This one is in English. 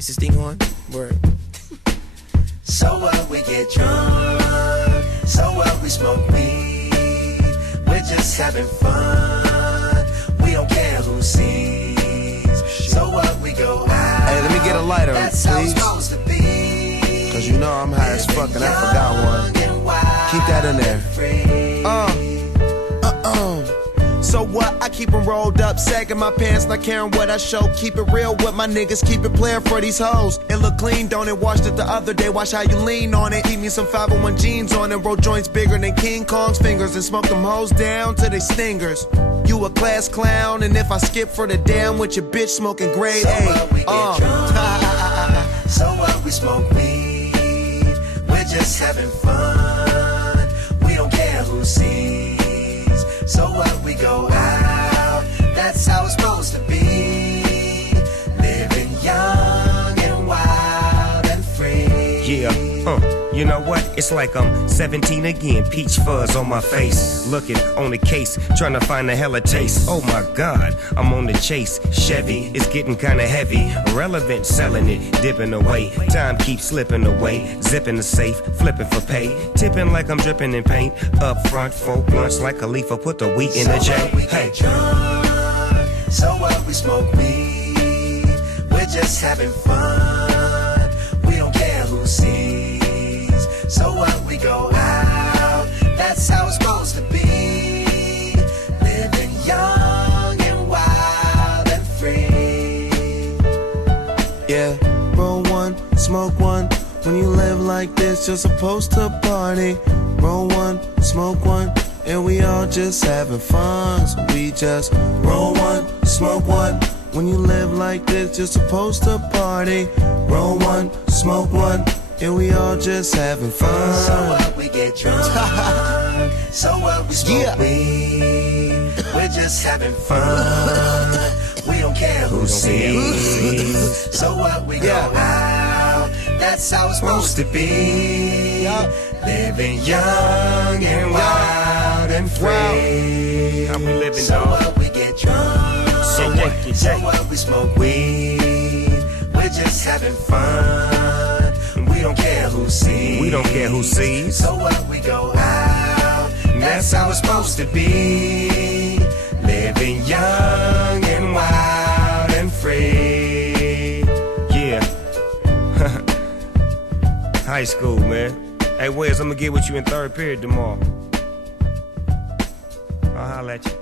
Is this thing on? Word. So what, we get drunk. So what, we smoke weed. We're just having fun. We don't care who sees. So what, we go out. Hey, let me get a lighter, That's how please. it's supposed to be. Cause you know I'm high as fuck and I forgot one. Keep that in there. So what? I keep them rolled up, sagging my pants, not caring what I show. Keep it real with my niggas, keep it playing for these hoes. It look clean, don't it? Washed it the other day, watch how you lean on it. Keep me some 501 jeans on it, roll joints bigger than King Kong's fingers, and smoke them hoes down to they stingers. You a class clown, and if I skip for the damn with your bitch smoking grade So A. what, we get drunk. So what, we smoke weed. We're just having fun. We don't care who sees. So what, we go out. That's how it's supposed to be. Living young and wild and free. Yeah, you know what? It's like I'm 17 again, peach fuzz on my face. Looking on the case, trying to find a hella taste. Oh my God, I'm on the chase. Chevy, it's getting kinda heavy. Irrelevant, selling it, dipping away. Time keeps slipping away. Zipping the safe, flipping for pay. Tipping like I'm dripping in paint. Up front, 4 blunts like Khalifa, put the wheat in the So J. what, we Hey. get drunk. So what, we smoke weed. We're just having fun. We don't care who sees. So what, we go out. That's how it's supposed to be. Living young and wild and free. Yeah, roll one, smoke one. When you live like this, you're supposed to party. Roll one, smoke one, and we all just having fun. So we just roll one, smoke one. When you live like this, you're supposed to party. Roll one, smoke one, and we all just having fun. So what, we get drunk. So what, we smoke weed. We're just having fun. We don't care who sees. So what, we go out. That's how it's supposed to be. Living young and wild and free. How we living, So dog? what, we get drunk. So what? So what, we smoke weed. We're just having fun. We don't care who sees. We don't care who sees. So what, we go out. That's how it's supposed to be. Living young and wild and free. Yeah. High school, man. Hey, Wes, I'm gonna get with you in third period tomorrow. I'll holler at you.